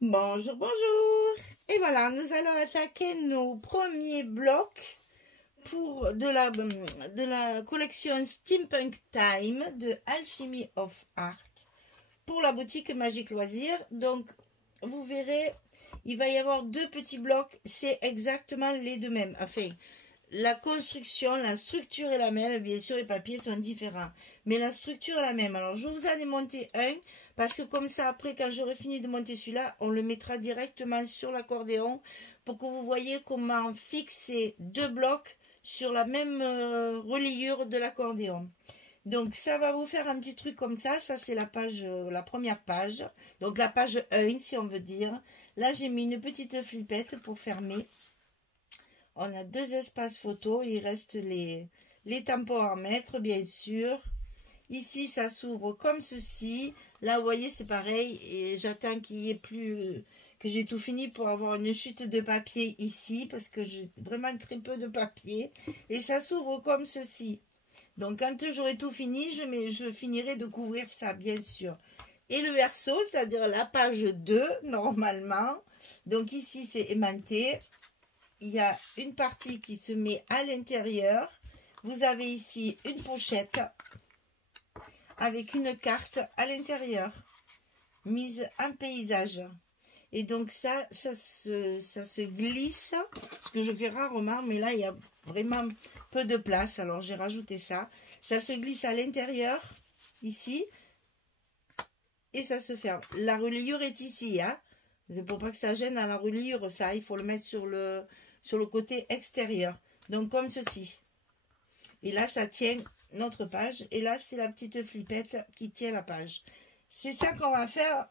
Bonjour, bonjour. Et voilà, nous allons attaquer nos premiers blocs pour de la collection Steampunk Time de Alchemy of Art pour la boutique Magique Loisirs. Donc, vous verrez, il va y avoir deux petits blocs, c'est exactement les deux mêmes. Enfin, la construction, la structure est la même, bien sûr les papiers sont différents, mais la structure est la même. Alors je vous en ai monté un, parce que comme ça après quand j'aurai fini de monter celui-là, on le mettra directement sur l'accordéon, pour que vous voyez comment fixer deux blocs sur la même reliure de l'accordéon. Donc ça va vous faire un petit truc comme ça c'est la page, la première page, donc la page 1 si on veut dire. Là j'ai mis une petite flippette pour fermer. On a deux espaces photo, il reste les tampons à mettre, bien sûr. Ici, ça s'ouvre comme ceci. Là, vous voyez, c'est pareil. Et j'attends qu'il y ait plus, que j'ai tout fini pour avoir une chute de papier ici, parce que j'ai vraiment très peu de papier. Et ça s'ouvre comme ceci. Donc, quand j'aurai tout fini, je finirai de couvrir ça, bien sûr. Et le verso, c'est-à-dire la page 2, normalement. Donc, ici, c'est aimanté. Il y a une partie qui se met à l'intérieur. Vous avez ici une pochette avec une carte à l'intérieur, mise en paysage. Et donc ça se glisse, ce que je fais rarement, mais là il y a vraiment peu de place, alors j'ai rajouté ça. Ça se glisse à l'intérieur, ici, et ça se ferme. La reliure est ici, hein. C'est pour pas que ça gêne à la reliure, ça, il faut le mettre sur le côté extérieur. Donc comme ceci. Et là, ça tient notre page. Et là, c'est la petite flippette qui tient la page. C'est ça qu'on va faire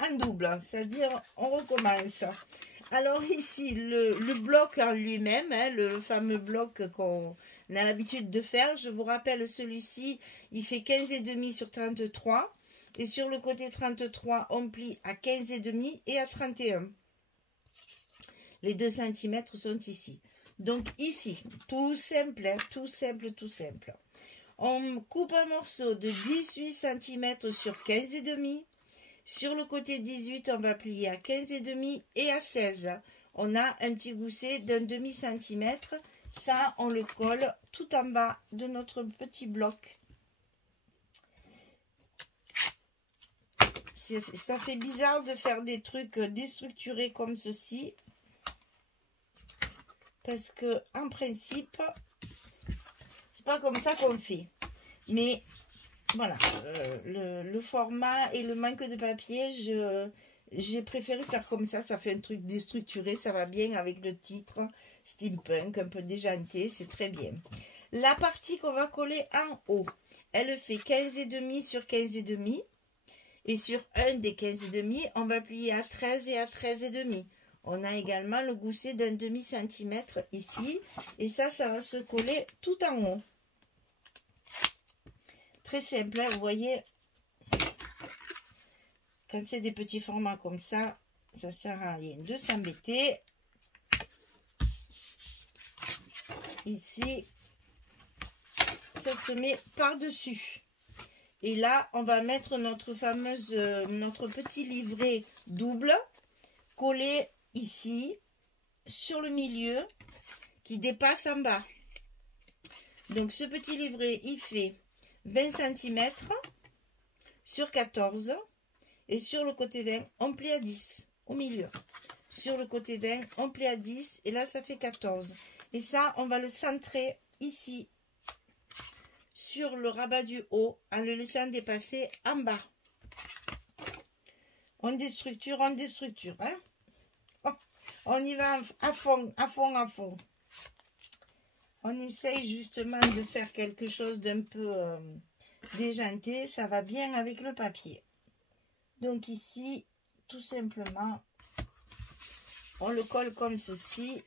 en double. C'est-à-dire, on recommence. Alors ici, le bloc en lui-même, hein, le fameux bloc qu'on a l'habitude de faire. Je vous rappelle, celui-ci, il fait 15,5 sur 33. Et sur le côté 33, on plie à 15,5 et à 31. Les 2 cm sont ici. Donc ici, tout simple, hein, tout simple, tout simple. On coupe un morceau de 18 cm sur 15,5. Sur le côté 18, on va plier à 15,5 et à 16. On a un petit gousset d'un demi-centimètre. Ça, on le colle tout en bas de notre petit bloc. Ça fait bizarre de faire des trucs déstructurés comme ceci. Parce que en principe, c'est pas comme ça qu'on fait. Mais voilà, le format et le manque de papier, j'ai préféré faire comme ça. Ça fait un truc déstructuré, ça va bien avec le titre steampunk, un peu déjanté, c'est très bien. La partie qu'on va coller en haut, elle fait 15,5 sur 15,5. Et sur un des 15,5, on va plier à 13 et à 13,5. On a également le gousset d'un demi-centimètre ici. Et ça va se coller tout en haut. Très simple, hein, vous voyez. Quand c'est des petits formats comme ça, ça sert à rien de s'embêter. Ici, ça se met par-dessus. Et là, on va mettre notre notre petit livret double collé ici, sur le milieu, qui dépasse en bas. Donc, ce petit livret, il fait 20 cm sur 14. Et sur le côté 20, on plie à 10 au milieu. Sur le côté 20, on plie à 10. Et là, ça fait 14. Et ça, on va le centrer ici, sur le rabat du haut, en le laissant dépasser en bas. On déstructure, hein. Oh, on y va à fond, à fond, à fond. On essaye justement de faire quelque chose d'un peu déjanté. Ça va bien avec le papier. Donc ici, tout simplement, on le colle comme ceci.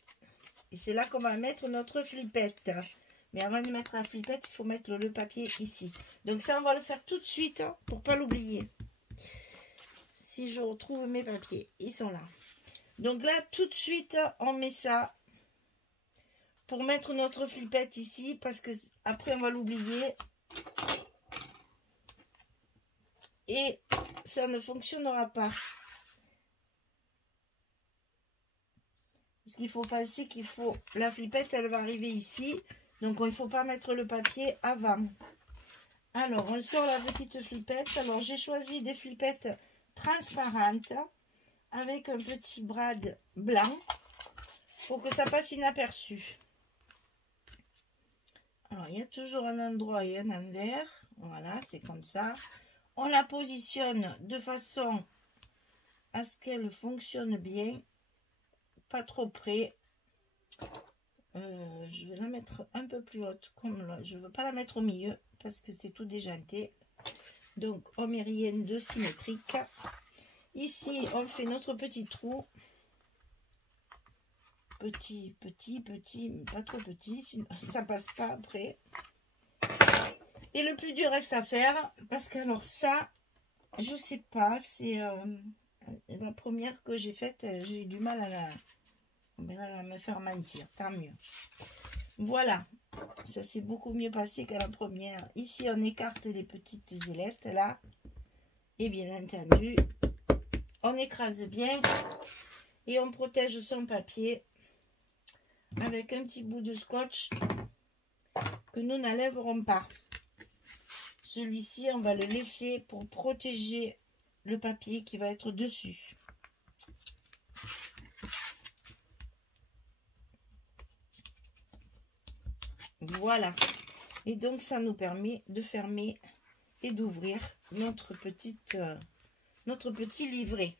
Et c'est là qu'on va mettre notre flippette. Mais avant de mettre la flippette, il faut mettre le papier ici. Donc ça, on va le faire tout de suite, hein, pour ne pas l'oublier. Si je retrouve mes papiers, ils sont là. Donc là, tout de suite, on met ça pour mettre notre flippette ici, parce que après, on va l'oublier. Et ça ne fonctionnera pas. Parce qu'il faut penser qu'il faut... La flippette, elle va arriver ici. Donc, il ne faut pas mettre le papier avant. Alors, on sort la petite flippette. Alors, j'ai choisi des flippettes transparentes avec un petit brad blanc pour que ça passe inaperçu. Alors, il y a toujours un endroit et un envers. Voilà, c'est comme ça. On la positionne de façon à ce qu'elle fonctionne bien. Pas trop près. Je vais la mettre un peu plus haute. Comme là. Je ne veux pas la mettre au milieu parce que c'est tout déjanté. Donc, on met rien de symétrique. Ici, on fait notre petit trou. Petit, pas trop petit, sinon ça passe pas après. Et le plus dur reste à faire, parce que alors ça, je sais pas, c'est la première que j'ai faite, j'ai eu du mal à me faire mentir, tant mieux. Voilà, ça s'est beaucoup mieux passé que la première. Ici, on écarte les petites ailettes, là, et bien entendu, on écrase bien, et on protège son papier avec un petit bout de scotch que nous n'enlèverons pas. Celui-ci, on va le laisser pour protéger le papier qui va être dessus. Voilà. Et donc, ça nous permet de fermer et d'ouvrir notre petit livret.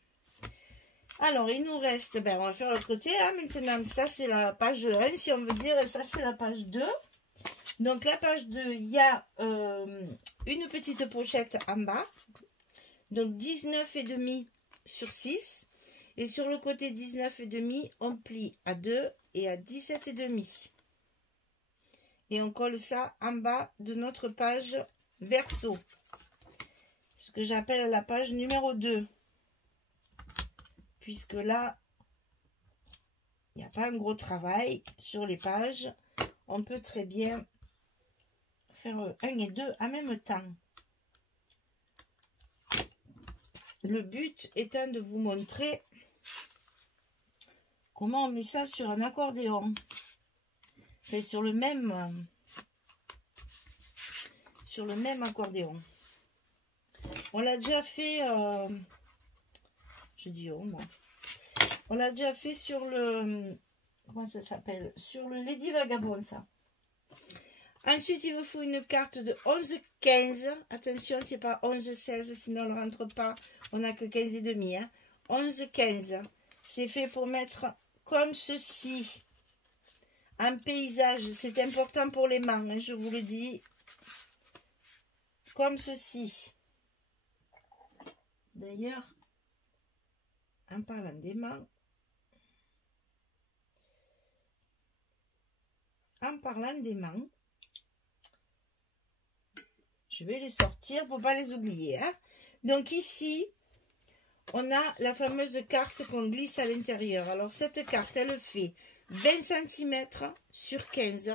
Alors, il nous reste, on va faire l'autre côté, hein, maintenant, ça c'est la page 1, si on veut dire, et ça c'est la page 2. Donc, la page 2, il y a une petite pochette en bas, donc 19,5 sur 6, et sur le côté 19,5, on plie à 2 et à 17,5. Et on colle ça en bas de notre page verso, ce que j'appelle la page numéro 2. Puisque là, il n'y a pas un gros travail sur les pages. On peut très bien faire 1 et 2 en même temps. Le but étant de vous montrer comment on met ça sur un accordéon. Enfin, sur le même accordéon. On l'a déjà fait... je dis oh non. On l'a déjà fait sur le... Comment ça s'appelle? Sur le Lady Vagabond, ça. Ensuite, il vous faut une carte de 11,15. Attention, c'est pas 11,16, sinon on ne rentre pas. On n'a que 15,5. Hein. 11,15. C'est fait pour mettre comme ceci. Un paysage. C'est important pour les mains, hein, je vous le dis. Comme ceci. D'ailleurs, en parlant des mains, je vais les sortir pour ne pas les oublier. Hein. Donc ici, on a la fameuse carte qu'on glisse à l'intérieur. Alors cette carte, elle fait 20 cm sur 15.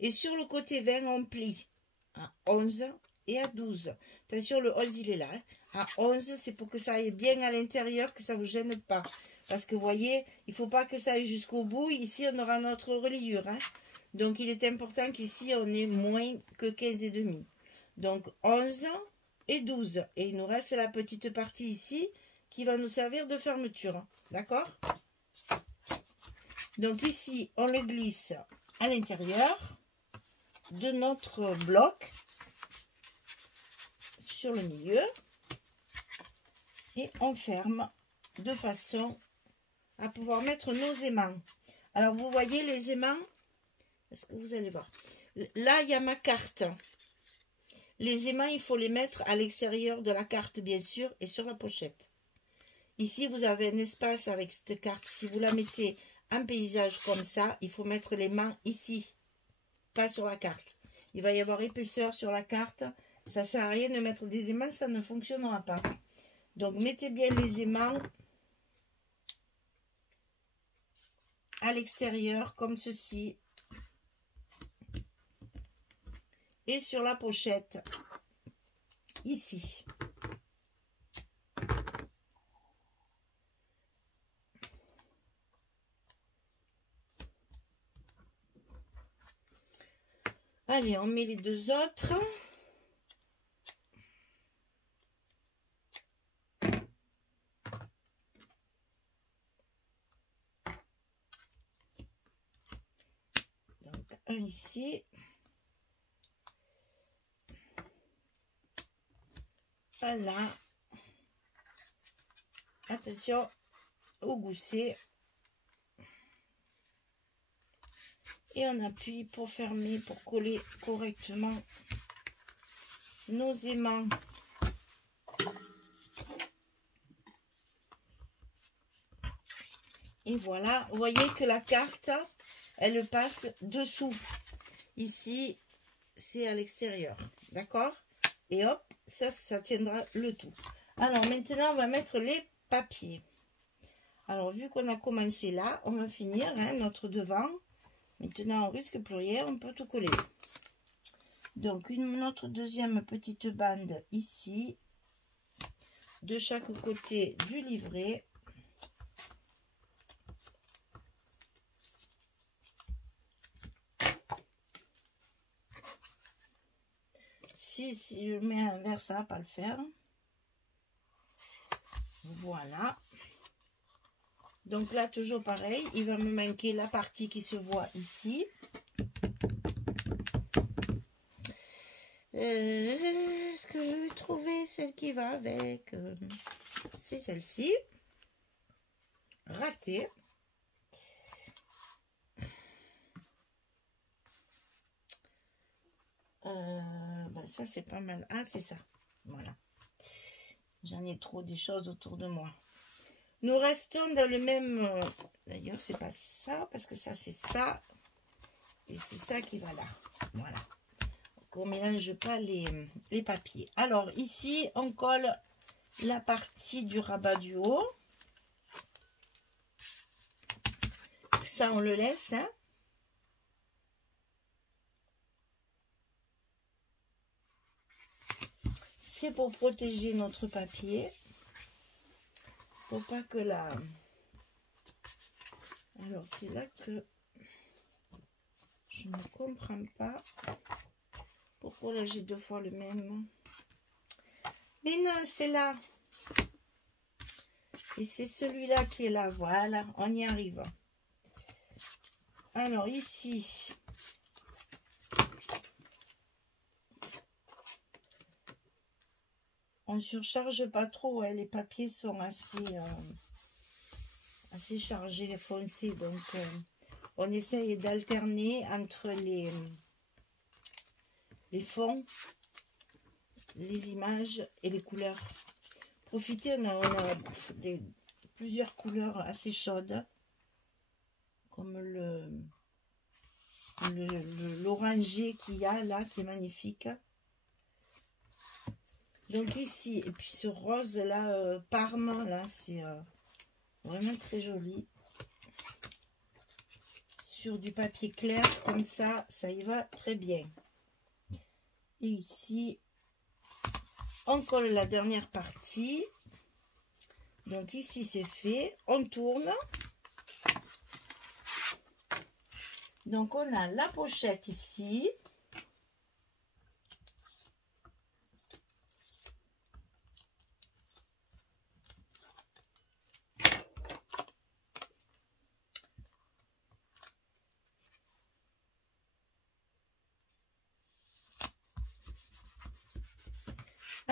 Et sur le côté 20, on plie à 11 et à 12. Attention, le 11, il est là. Hein. À 11, c'est pour que ça aille bien à l'intérieur, que ça ne vous gêne pas. Parce que vous voyez, il ne faut pas que ça aille jusqu'au bout. Ici, on aura notre reliure. Hein. Donc, il est important qu'ici, on ait moins que 15,5. Donc, 11 et 12. Et il nous reste la petite partie ici qui va nous servir de fermeture. D'accord? Donc, ici, on le glisse à l'intérieur de notre bloc sur le milieu. Et on ferme de façon à pouvoir mettre nos aimants. Alors, vous voyez les aimants? Est-ce que vous allez voir? Là, il y a ma carte. Les aimants, il faut les mettre à l'extérieur de la carte, bien sûr, et sur la pochette. Ici, vous avez un espace avec cette carte. Si vous la mettez en paysage comme ça, il faut mettre les mains ici, pas sur la carte. Il va y avoir épaisseur sur la carte. Ça ne sert à rien de mettre des aimants, ça ne fonctionnera pas. Donc, mettez bien les aimants à l'extérieur, comme ceci. Et sur la pochette, ici. Allez, on met les deux autres. Donc, un ici. Voilà. Attention au gousset. Et on appuie pour fermer, pour coller correctement nos aimants. Et voilà, vous voyez que la carte, elle passe dessous. Ici, c'est à l'extérieur. D'accord? Et hop, ça tiendra le tout. Alors maintenant, on va mettre les papiers. Alors, vu qu'on a commencé là, on va finir hein, notre devant. Maintenant, on risque plus rien, on peut tout coller. Donc, notre deuxième petite bande ici, de chaque côté du livret. Si je mets un verre, ça ne va pas le faire. Voilà. Donc là, toujours pareil, il va me manquer la partie qui se voit ici. Est-ce que je vais trouver celle qui va avec? C'est celle-ci. Raté. Ben ça, c'est pas mal. Ah, c'est ça. Voilà. J'en ai trop des choses autour de moi. Nous restons dans le même... D'ailleurs, c'est pas ça, parce que ça, c'est ça. Et c'est ça qui va là. Voilà. Donc, on ne mélange pas les papiers. Alors, ici, on colle la partie du rabat du haut. Ça, on le laisse. Hein. C'est pour protéger notre papier. Pour pas que la... Alors, c'est là que je ne comprends pas. Pourquoi là, j'ai deux fois le même? Mais non, c'est là. Et c'est celui-là qui est là. Voilà, on y arrive. Alors, ici... On ne surcharge pas trop, hein. Les papiers sont assez chargés, foncés. Donc, on essaye d'alterner entre les fonds, les images et les couleurs. Profitez, on a plusieurs couleurs assez chaudes, comme l'orangé qu'il y a là, qui est magnifique. Donc ici, et puis ce rose là, Parme, là, c'est vraiment très joli. Sur du papier clair, comme ça y va très bien. Et ici, on colle la dernière partie. Donc ici, c'est fait. On tourne. Donc on a la pochette ici.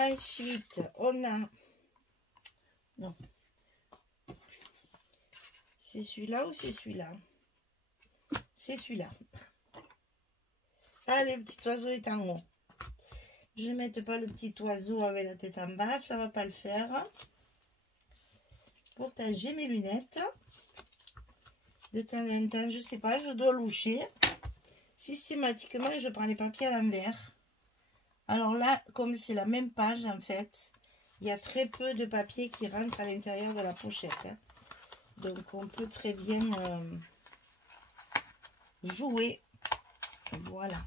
Ensuite, on a... Non. C'est celui-là ou c'est celui-là? C'est celui-là. Ah, le petit oiseau est en haut. Je ne mette pas le petit oiseau avec la tête en bas. Ça ne va pas le faire. Pourtant, j'ai mes lunettes. De temps en temps, je ne sais pas, je dois loucher. Systématiquement, je prends les papiers à l'envers. Alors là, comme c'est la même page, en fait, il y a très peu de papier qui rentre à l'intérieur de la pochette. Hein. Donc, on peut très bien jouer. Voilà.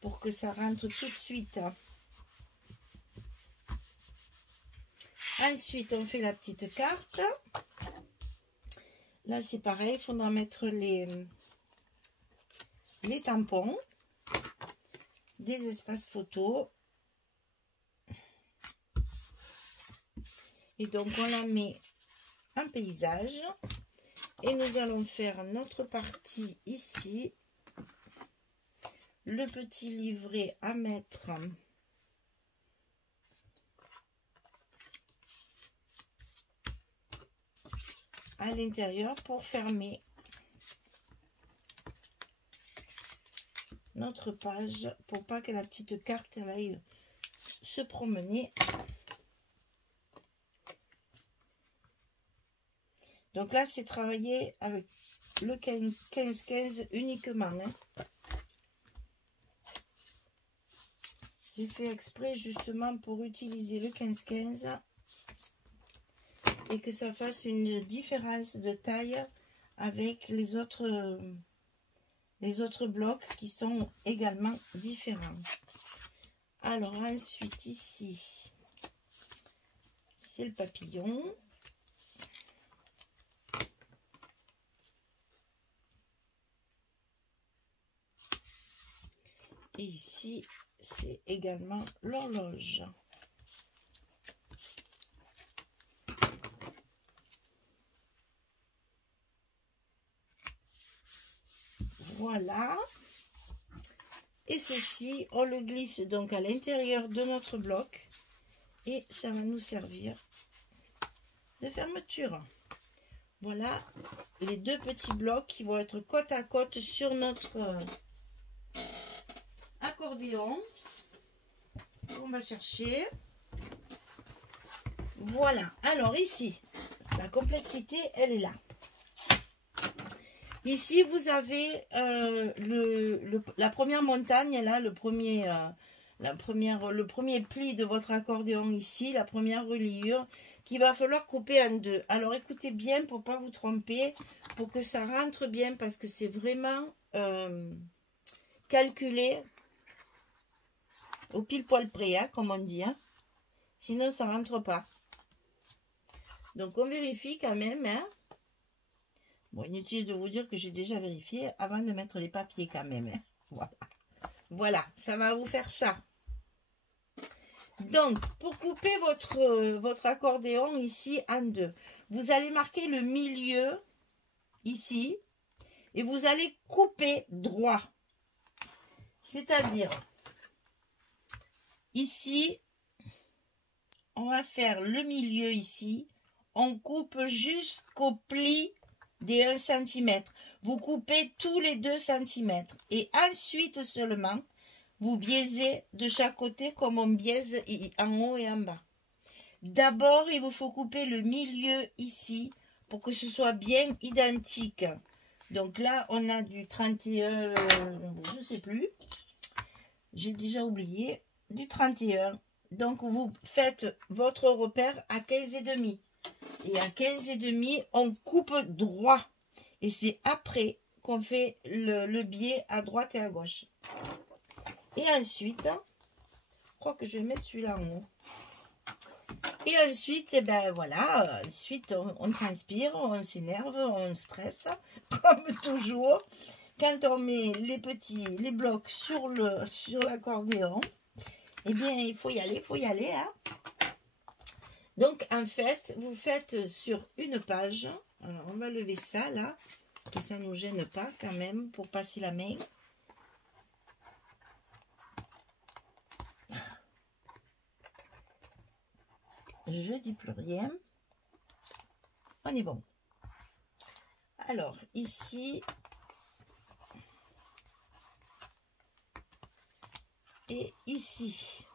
Pour que ça rentre tout de suite. Ensuite, on fait la petite carte. Là, c'est pareil. Il faudra mettre les tampons. des espaces photos. Et donc on la met en paysage. Et nous allons faire notre partie ici. Le petit livret à mettre à l'intérieur pour fermer notre page, pour pas que la petite carte elle aille se promener. Donc là c'est travaillé avec le 15-15 uniquement, hein. C'est fait exprès justement pour utiliser le 15-15 et que ça fasse une différence de taille avec les autres blocs qui sont également différents. Alors ensuite ici, c'est le papillon. Et ici, c'est également l'horloge. Voilà. Et ceci, on le glisse donc à l'intérieur de notre bloc. Et ça va nous servir de fermeture. Voilà les deux petits blocs qui vont être côte à côte sur notre accordéon. On va chercher. Voilà. Alors ici, la complexité, elle est là. Ici, vous avez la première montagne, là, le premier pli de votre accordéon ici, la première reliure, qu'il va falloir couper en deux. Alors, écoutez bien pour ne pas vous tromper, pour que ça rentre bien, parce que c'est vraiment calculé au pile-poil près, hein, comme on dit. Hein. Sinon, ça ne rentre pas. Donc, on vérifie quand même, hein. Bon, inutile de vous dire que j'ai déjà vérifié avant de mettre les papiers quand même. Hein. Voilà. Voilà, ça va vous faire ça. Donc, pour couper votre accordéon ici en deux, vous allez marquer le milieu ici et vous allez couper droit. C'est-à-dire, ici, on va faire le milieu ici. On coupe jusqu'au pli des 1 cm. Vous coupez tous les 2 cm. Et ensuite seulement, vous biaisez de chaque côté comme on biaise en haut et en bas. D'abord, il vous faut couper le milieu ici pour que ce soit bien identique. Donc là, on a du 31, je ne sais plus. J'ai déjà oublié. Du 31. Donc, vous faites votre repère à 15,5. Et à 15,5, on coupe droit. Et c'est après qu'on fait le biais à droite et à gauche. Et ensuite, je crois que je vais mettre celui-là en haut. Et ensuite, eh ben voilà, ensuite on transpire, on s'énerve, on stresse, comme toujours. Quand on met les blocs sur l'accordéon, eh bien il faut y aller, hein. Donc, en fait, vous faites sur une page. Alors, on va lever ça, là. Que ça ne nous gêne pas, quand même, pour passer la main. Je dis plus rien. On est bon. Alors, ici. Et ici.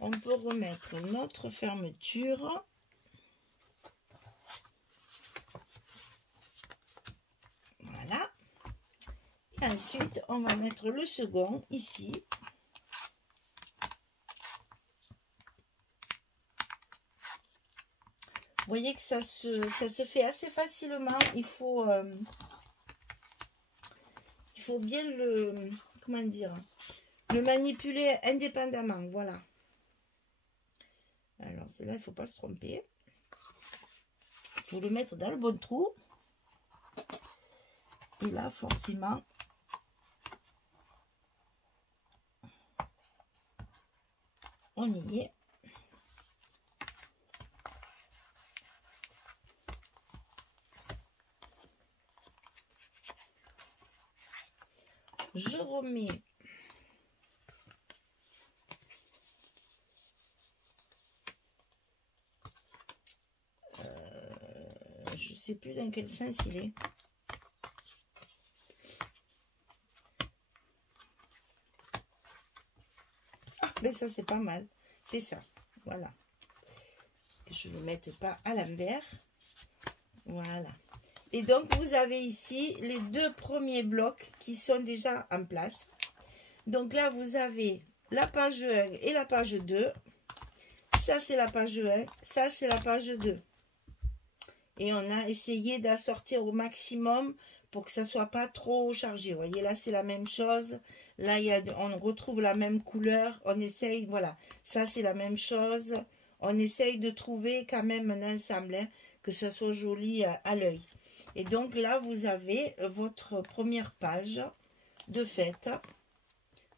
On peut remettre notre fermeture. Voilà. Et ensuite, on va mettre le second ici. Vous voyez que ça se fait assez facilement. Il faut bien le, comment dire, le manipuler indépendamment. Voilà. Alors, c'est là, il ne faut pas se tromper. Il faut le mettre dans le bon trou. Et là, forcément, on y est. Je remets je sais plus dans quel sens il est. Ah, mais ça c'est pas mal. C'est ça. Voilà. Que je ne le mette pas à l'envers. Voilà. Et donc, vous avez ici les deux premiers blocs qui sont déjà en place. Donc là, vous avez la page 1 et la page 2. Ça, c'est la page 1. Ça, c'est la page 2. Et on a essayé d'assortir au maximum pour que ça ne soit pas trop chargé. Vous voyez, là, c'est la même chose. Là, on retrouve la même couleur. On essaye, voilà. Ça, c'est la même chose. On essaye de trouver quand même un ensemble, hein, que ça soit joli à l'œil. Et donc là, vous avez votre première page de fête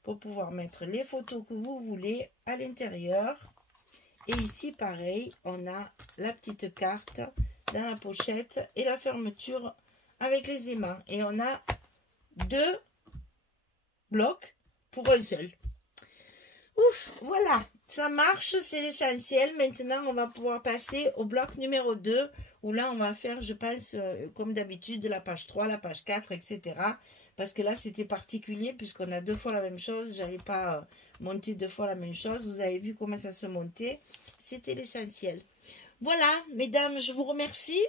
pour pouvoir mettre les photos que vous voulez à l'intérieur. Et ici, pareil, on a la petite carte dans la pochette et la fermeture avec les aimants. Et on a deux blocs pour un seul. Ouf, voilà, ça marche, c'est l'essentiel. Maintenant, on va pouvoir passer au bloc numéro 2, où là, on va faire, je pense, comme d'habitude, la page 3, la page 4, etc. Parce que là, c'était particulier, puisqu'on a deux fois la même chose. Je n'avais pas monté deux fois la même chose. Vous avez vu comment ça se montait. C'était l'essentiel. Voilà, mesdames, je vous remercie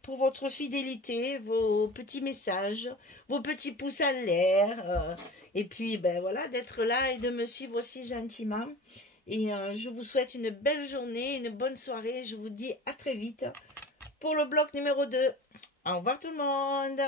pour votre fidélité, vos petits messages, vos petits pouces en l'air, et puis ben voilà, d'être là et de me suivre aussi gentiment. Et je vous souhaite une belle journée, une bonne soirée. Je vous dis à très vite pour le bloc numéro 2. Au revoir tout le monde.